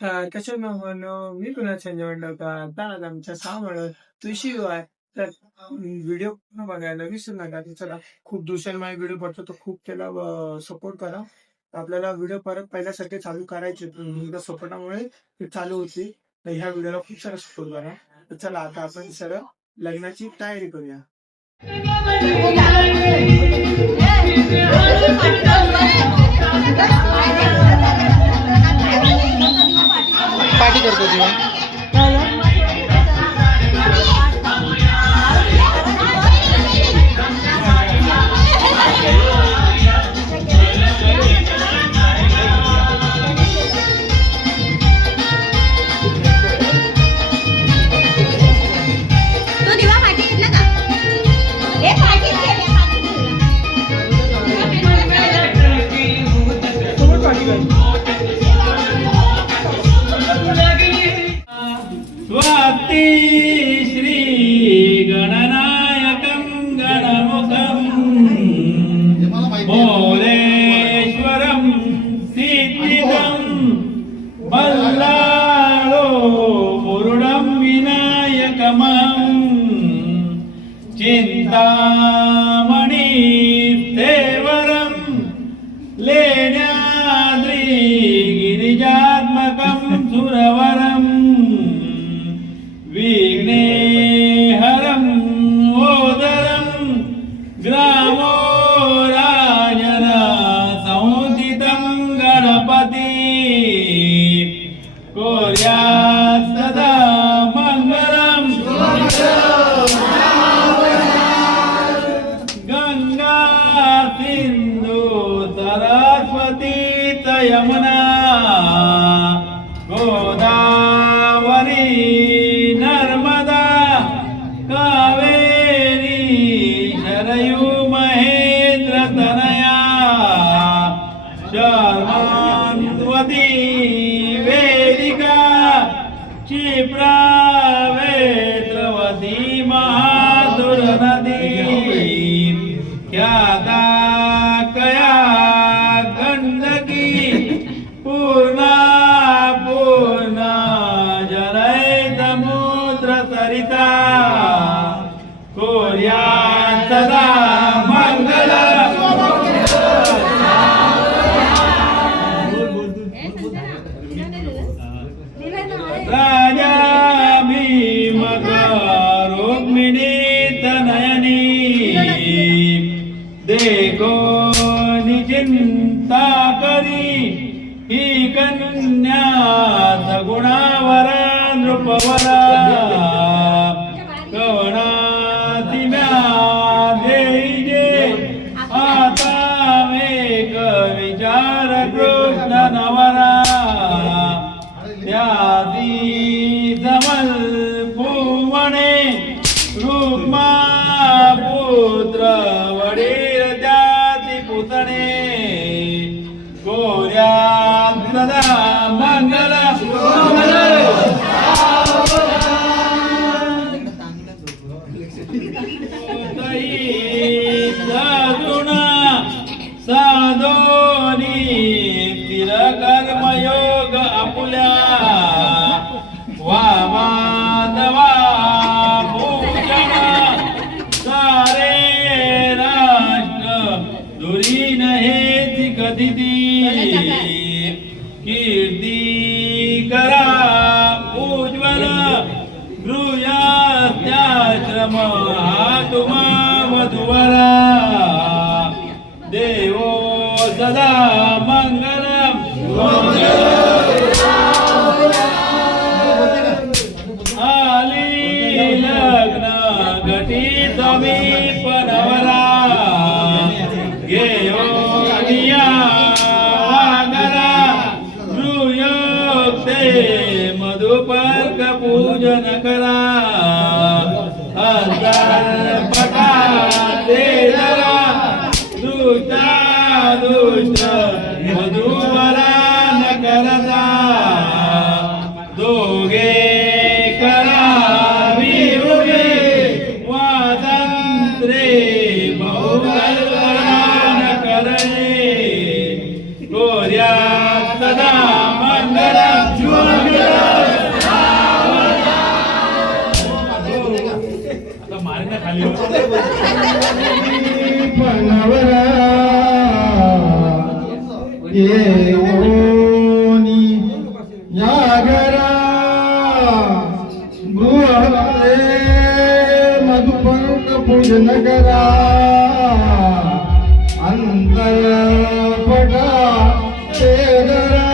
तर कशा भावानो मी कुणाल संजय मंडळकर तर आज आमच्या सहा तुळशी आहे तर व्हिडिओ पूर्ण बघायला विसरू नका तर चला खूप दिवसांनी माझा व्हिडिओ पडतो तर खूप त्याला सपोर्ट करा आपल्याला व्हिडिओ परत पहिल्यासारखे चालू करायचे सपोर्टामुळे ते चालू होती तर ह्या व्हिडिओला खूप सारा सपोर्ट करा तर चला आता आपण सर लग्नाची तयारी करूया पार्टी करतो तेव्हा. భక్తి శ్రీ గణనాయకం గణముఖం. మోరేశ్వరం సిద్ధిదం బల్లాలో మురుడం వినాయకమం. చింతా देखो निचिंता करी ही कन्या सगुणावर नृपवरा कवणातिम्या पुतणे गोऱ्या सदा मंगल. साधुना साधोनी तिरकर्मयोग कर्मयोग आपुल्या हेची कीर्ती करा उज्ज्वल गृहत्याश्रम हा तुम्हा वधुवरा देवो सदा मंगलम आली పనవరా ఏ ఓని యాగరా గృహలే మధుపర్ణ పూజనగరా అంతరపట చేదరా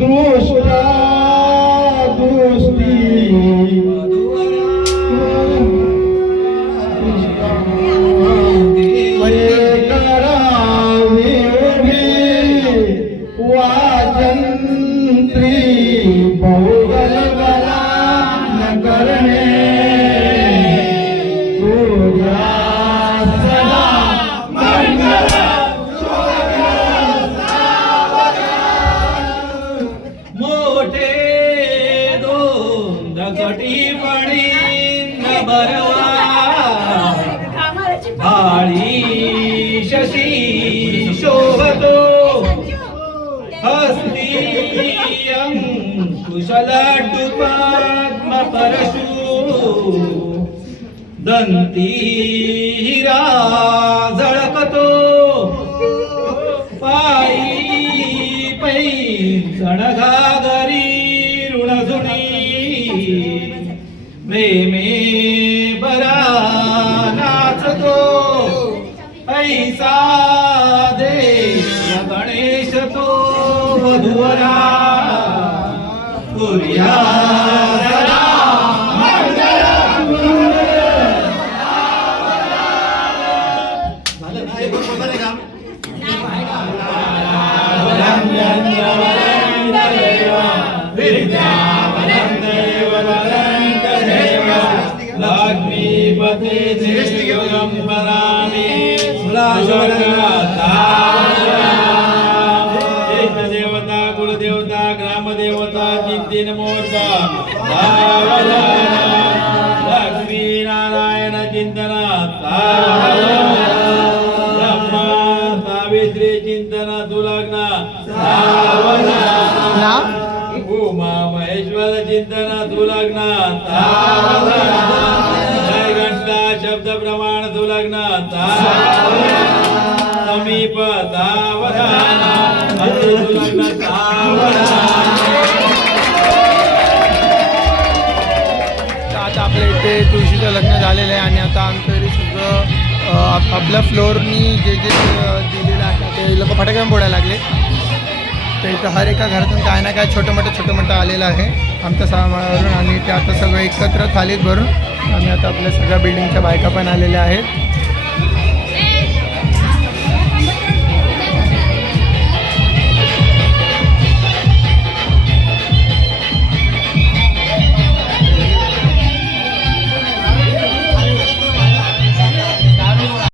దూసురా దూస్తి दगटी पडी बरवा शशी शोभतो. हस्ती कुशल पद्म परशु. दंती हिरा प्रेमे बरा नाचतो. ऐसा दे गणेश तो वधुवरा पुर्या देवता कुलदेवता ग्रामदेवता जिद्दी मोर्चा लक्ष्मी नारायण चिंतना शब्द प्रमाण सुलग्न समीप सावधान तर आता आपल्या इथे तुळशीचं लग्न झालेलं आहे आणि आता आमचं सगळं आपल्या फ्लोअरनी जे जे दिलेलं आहे ते लोक फटाके फोडायला लागले तर इथं हर एका घरातून काय ना काय छोटं मोठं छोटं मोठं आलेलं आहे आमच्या सामावरून आणि ते आता सगळं एकत्र थालीत भरून आम्ही आता आपल्या सगळ्या बिल्डिंगच्या बायका पण आलेल्या आहेत.